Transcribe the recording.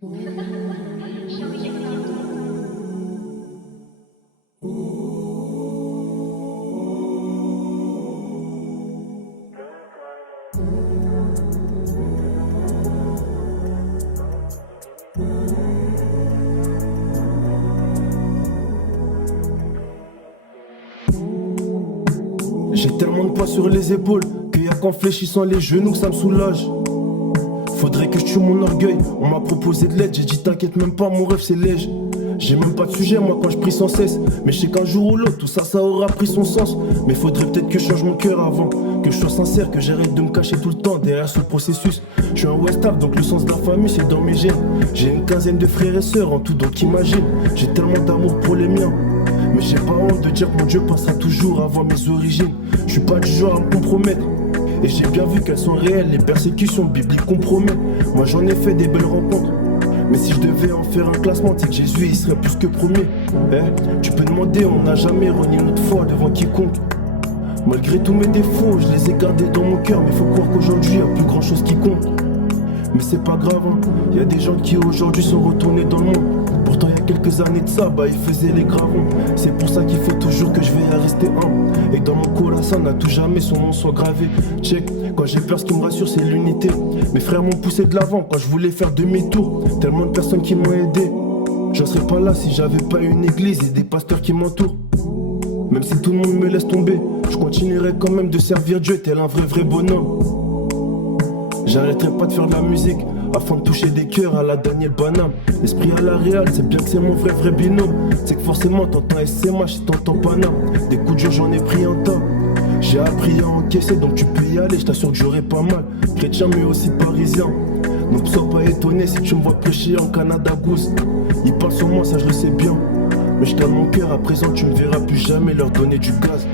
J'ai tellement de poids sur les épaules qu'il y a qu'en fléchissant les genoux que ça me soulage. Faudrait que je tue mon orgueil, on m'a proposé de l'aide, j'ai dit t'inquiète même pas, mon rêve c'est léger. J'ai même pas de sujet moi quand je prie sans cesse, mais je sais qu'un jour ou l'autre tout ça aura pris son sens. Mais faudrait peut-être que je change mon cœur avant, que je sois sincère, que j'arrête de me cacher tout le temps derrière ce processus. Je suis un Westap donc le sens de la famille c'est dans mes gènes. J'ai une quinzaine de frères et sœurs en tout donc imagine, j'ai tellement d'amour pour les miens. Mais j'ai pas honte de dire que mon Dieu passera toujours avant mes origines. Je suis pas du genre à me compromettre. Et j'ai bien vu qu'elles sont réelles, les persécutions bibliques compromettent. Moi j'en ai fait des belles rencontres. Mais si je devais en faire un classement, tu sais que Jésus il serait plus que premier. Tu peux demander, on n'a jamais renié notre foi devant quiconque. Malgré tous mes défauts, je les ai gardés dans mon cœur. Mais faut croire qu'aujourd'hui y a plus grand chose qui compte. Mais c'est pas grave, hein. Y a des gens qui aujourd'hui sont retournés dans le monde. Pourtant il y a quelques années de ça, ils faisaient les gravons. C'est pour ça qu'il faut toujours que je veille à rester humble. Et dans mon colossal n'a tout jamais son nom soit gravé. Check, quand j'ai peur ce qui me rassure c'est l'unité. Mes frères m'ont poussé de l'avant quand je voulais faire demi-tour. Tellement de personnes qui m'ont aidé. J'en serais pas là si j'avais pas une église et des pasteurs qui m'entourent. Même si tout le monde me laisse tomber, je continuerai quand même de servir Dieu tel un vrai bonhomme. J'arrêterai pas de faire de la musique afin de toucher des cœurs à la Daniel Banham. L'esprit à la réal, c'est bien que c'est mon vrai binôme. C'est que forcément t'entends SMH et t'entends Panam. Des coups de jeu j'en ai pris un tas. J'ai appris à encaisser donc tu peux y aller, je t'assure que j'aurai pas mal. Chrétien mais aussi parisien. Donc sois pas étonné si tu me vois prêcher en Canada Goose. Ils parlent sur moi, ça je le sais bien. Mais je donne mon cœur, à présent tu me verras plus jamais leur donner du gaz.